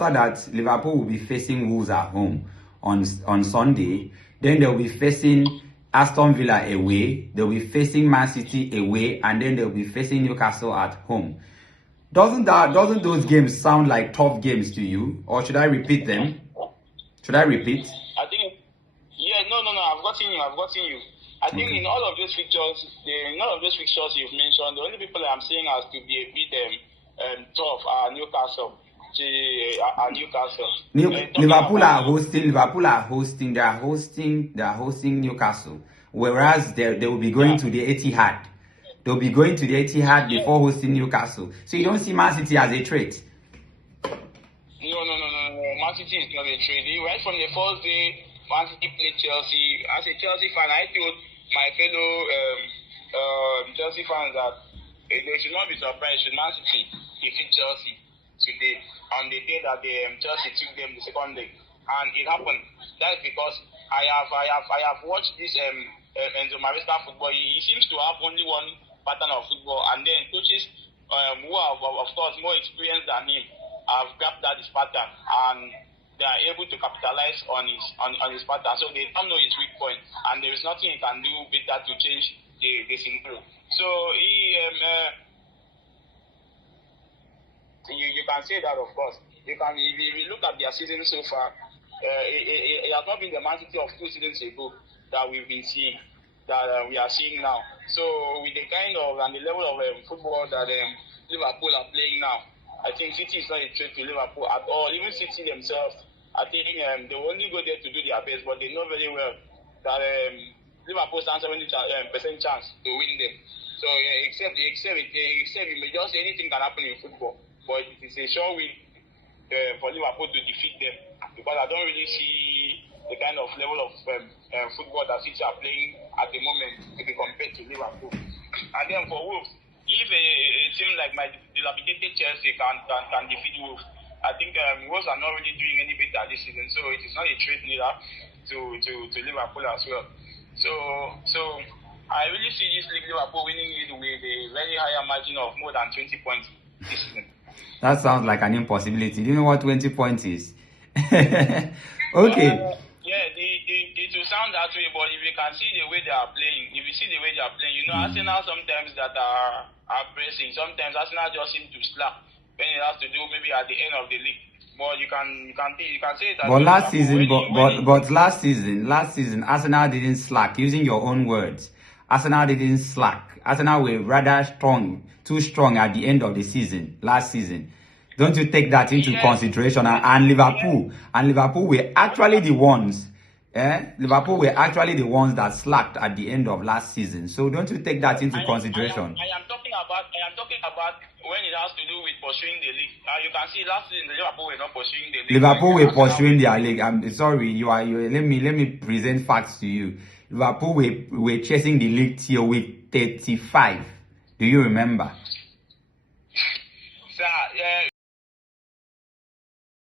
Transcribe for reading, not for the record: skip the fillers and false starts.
After that, Liverpool will be facing Wolves at home on Sunday. Then they'll be facing Aston Villa away. They'll be facing Man City away, and then they'll be facing Newcastle at home. Doesn't those games sound like tough games to you, or should I repeat them? Should I repeat? I think, yeah, no, I've gotten you. I think in all of those fixtures, you've mentioned, the only people I'm seeing as to be a bit tough are Newcastle. Liverpool are hosting. They are hosting Newcastle, whereas they will be going to the Etihad. They'll be going to the Etihad before hosting Newcastle. So you don't see Man City as a threat. No. Man City is not a threat. Right from the first day, Man City played Chelsea. As a Chelsea fan, I told my fellow Chelsea fans that they should not be surprised should Man City defeat Chelsea today on the day that Chelsea took them the second leg, and it happened. That's because I have watched this Enzo Maresca football. He seems to have only one pattern of football, and then coaches who are of course more experienced than him have grabbed that his pattern, and they are able to capitalize on his pattern. So they don't know his weak point, and there is nothing he can do better to change the scenario. So you can say that, of course. If you look at their season so far, it has not been the Man City of 2 seasons ago that we've been seeing, that we are seeing now. So with the kind of and the level of football that Liverpool are playing now, I think City is not a threat to Liverpool at all. Even City themselves, I think they will only go there to do their best, but they know very well that Liverpool stands 70% chance to win them. So except you may just say anything can happen in football, but it is a sure win for Liverpool to defeat them, because I don't really see the kind of level of football that City are playing at the moment to be compared to Liverpool. And then for Wolves, if a team like my dilapidated Chelsea can defeat Wolves, I think Wolves are not really doing any better this season, so it is not a threat neither to Liverpool as well. So I really see this league Liverpool winning it with a very higher margin of more than 20 points this season. That sounds like an impossibility. Do you know what 20 points is? Okay. It will sound that way, but if you can see the way they are playing, Arsenal sometimes that are pressing. Sometimes Arsenal just seem to slack when it has to do maybe at the end of the league. But you can say that. But last season, Arsenal didn't slack. Using your own words, Arsenal didn't slack. Arsenal were rather strong, too strong at the end of the season, last season. Don't you take that into consideration? And Liverpool were actually the ones. Liverpool were actually the ones that slacked at the end of last season. So don't you take that into consideration? I am talking about when it has to do with pursuing the league. You can see last season Liverpool were not pursuing the league. Liverpool were pursuing their league. I'm sorry, let me present facts to you. Liverpool were chasing the league till week 35. Do you remember?